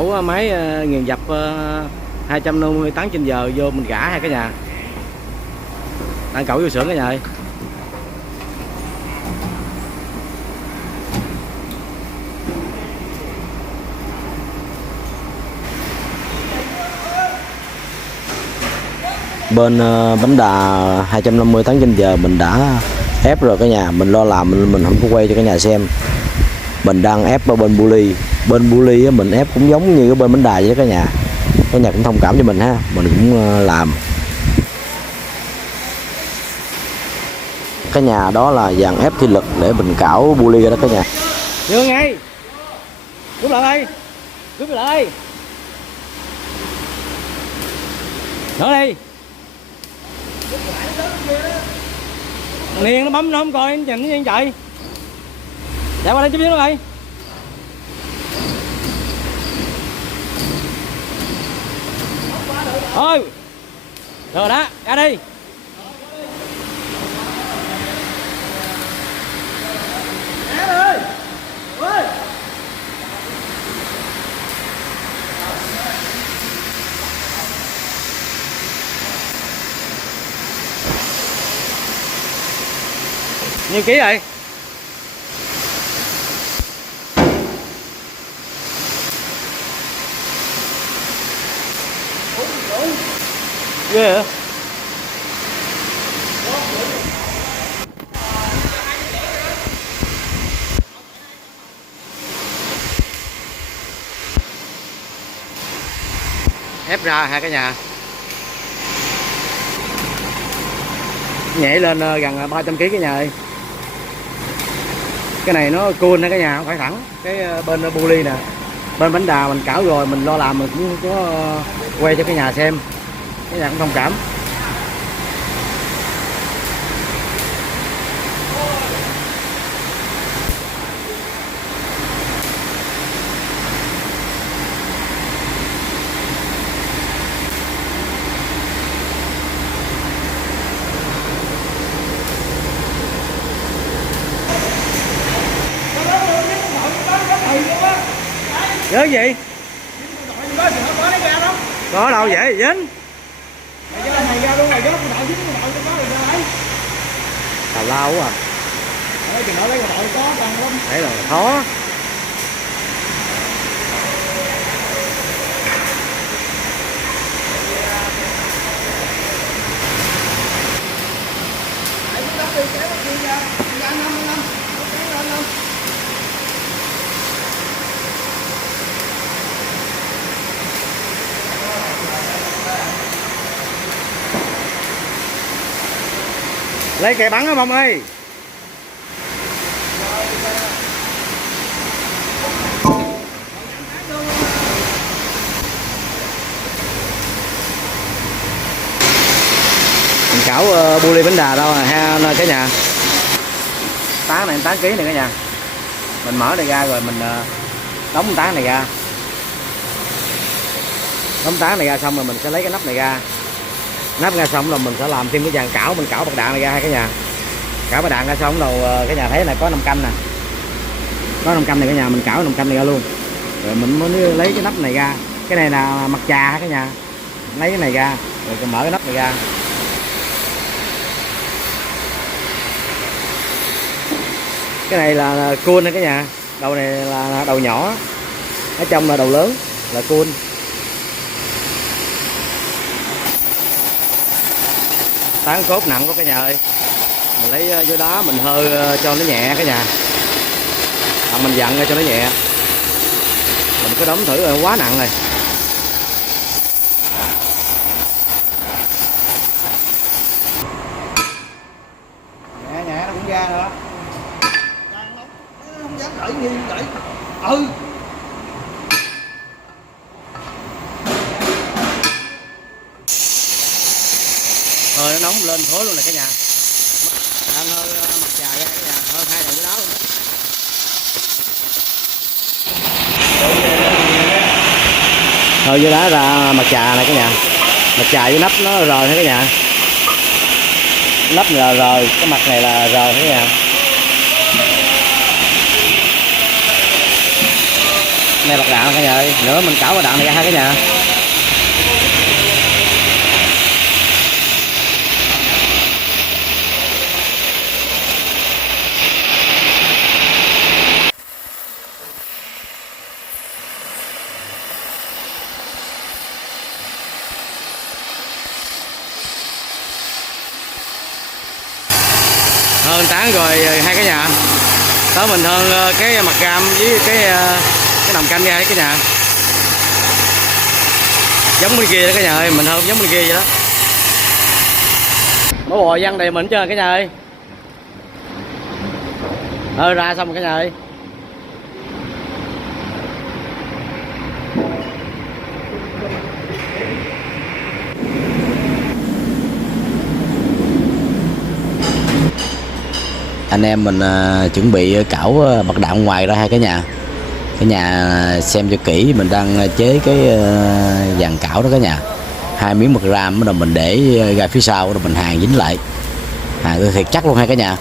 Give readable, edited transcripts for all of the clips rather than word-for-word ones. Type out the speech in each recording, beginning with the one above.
cẩu máy nghiền dập 250 tấn trên giờ vô mình gã hai cả nhà. Đang cẩu vô xưởng cả nhà ơi. Bên bánh đà 250 tấn trên giờ mình đã ép rồi cả nhà, mình lo làm mình không có quay cho cả nhà xem. Mình đang ép ở bên bu ly mình ép cũng giống như cái bên bánh đà vậy đó cả nhà. Cả nhà cũng thông cảm cho mình ha, mình cũng làm. Cả nhà đó là dàn ép thi lực để mình cảo bu ly ra đó cả nhà. Đưa ngay, cướp lại đây, cướp lại đây, nữa đi. Liền nó bấm nó không coi nó nhìn chạy. Chạy qua đây chút xíu nữa đây. Thôi. Rồi đó, ra đi. Nhiêu ký vậy? Ghê hả? Ép ra hai cả nhà. Nhảy lên gần 300 kg cả nhà ơi. Cái này nó cool cả nhà, không phải thẳng. Cái bên bu ly nè, bên bánh đà mình cảo rồi, mình lo làm mình cũng có quay cho cả nhà xem, cả nhà cũng thông cảm. Nhớ gì? Có đâu vậy dính. Tào lao quá à. Đấy là khó. Lấy kệ bắn á Phong ơi. Mình cảo bu ly bánh đà đâu ha cả nhà. Tán này 8 kg này cả nhà. Mình mở này ra rồi mình đóng tán này ra. Đóng tán này ra xong rồi mình sẽ lấy cái nắp này ra. Nắp ra xong là mình sẽ làm thêm cái dàn cảo, mình cảo bạc đạn này ra hai cả nhà. Cảo bạc đạn ra xong đầu cả nhà thấy là có 5 canh nè. Có 5 canh này cả nhà, mình cảo 5 canh này ra luôn. Rồi mình mới lấy cái nắp này ra. Cái này là mặt trà cả nhà. Lấy cái này ra rồi mở cái nắp này ra. Cái này là cuôn này cả nhà. Đầu này là đầu nhỏ. Ở trong là đầu lớn là cuôn. Tán cốt nặng của cả nhà ơi. Mình lấy vô đá mình hơi cho nó nhẹ cả nhà. Mình dặn ra cho nó nhẹ. Mình cứ đóng thử rồi quá nặng rồi. Nhẹ nhẹ nó cũng ra nữa. Nó không dám đẩy nghiêng vậy. Ừ. Nó nóng lên khối luôn này cả nhà. Đang hơi mặt trà ra cả nhà, hơn 2 đầu dưới đó luôn đó. Hơi dưới đá ra mặt trà này cả nhà. Mặt trà với nắp nó rời hết cả nhà. Nắp là rời, cái mặt này là rời hết cả nhà. Này bạc đạn cả nhà ơi, nữa mình cảo bạc đạn này ra ha cả nhà. Hơn tán rồi hai cái nhà tới mình hơn cái mặt cam với cái nòng canh ra cái nhà giống bên kia đó cả nhà ơi, mình hơn giống bên kia vậy đó. Mỏ bò văng đầy mình chưa cả nhà ơi. Ra xong rồi cả nhà ơi. Anh em mình chuẩn bị cảo bạc đạn ngoài ra hai cái nhà xem cho kỹ. Mình đang chế cái dàn cảo đó cả nhà, 2 miếng mật ram rồi mình để ra phía sau rồi mình hàn dính lại, hàn thiệt chắc luôn hai cái nhà.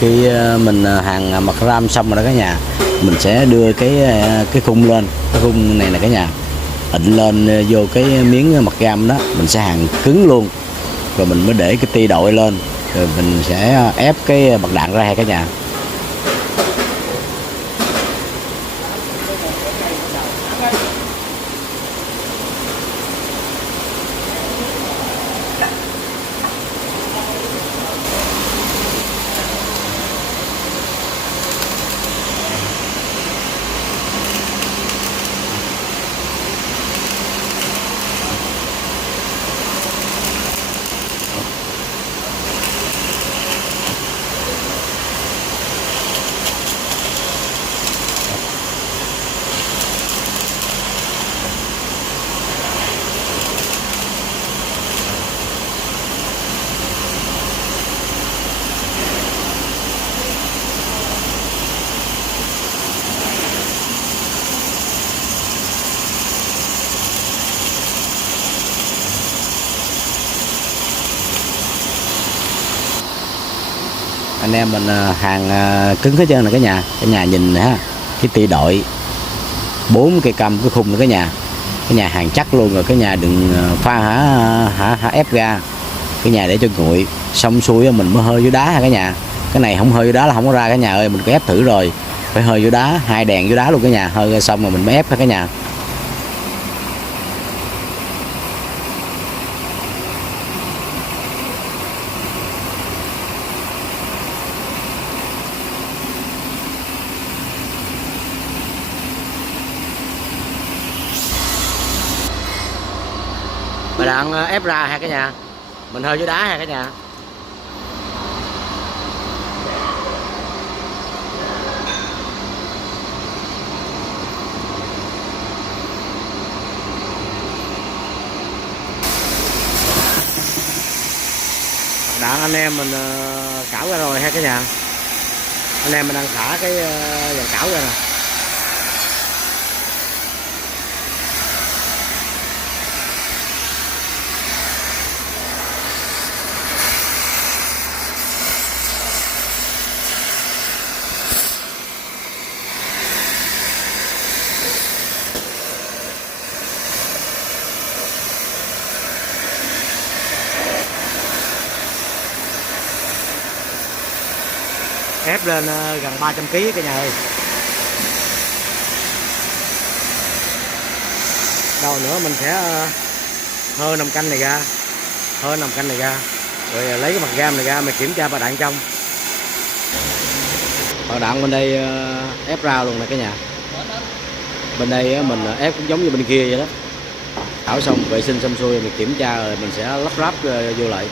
Khi mình hàn mật ram xong rồi đó cả nhà, mình sẽ đưa cái khung lên, cái khung này là cả nhà ịnh lên vô cái miếng mật ram đó, mình sẽ hàn cứng luôn rồi mình mới để cái ti đội lên, rồi mình sẽ ép cái bạc đạn ra hai cả nhà. Anh em mình hàng cứng hết trơn là cả nhà nhìn ha, cái ti đội 4 cây căm cái khung nữa cả nhà hàng chắc luôn rồi. Cả nhà đừng pha hả ép ra, cái nhà để cho nguội xong xuôi mình mới hơi vô đá ha cả nhà. Cái này không hơi vô đá là không có ra cả nhà ơi, mình có ép thử rồi, phải hơi vô đá, 2 đèn vô đá luôn cả nhà, hơi ra xong rồi mình mới ép ha cả nhà. Bà đạn ép ra ha cả nhà, mình hơi vô đá ha cả nhà. Đạn anh em mình cảo ra rồi ha cả nhà. Anh em mình đang thả cái dàn cảo ra nè. Ép lên gần 300 kg cả nhà ơi. Đầu nữa mình sẽ hơ nòng canh này ra, rồi lấy cái mặt gam này ra mình kiểm tra bạc đạn trong. Bạc đạn bên đây ép ra luôn nè cả nhà. Bên đây mình ép cũng giống như bên kia vậy đó. Thảo xong vệ sinh xong xuôi mình kiểm tra rồi mình sẽ lắp ráp vô lại.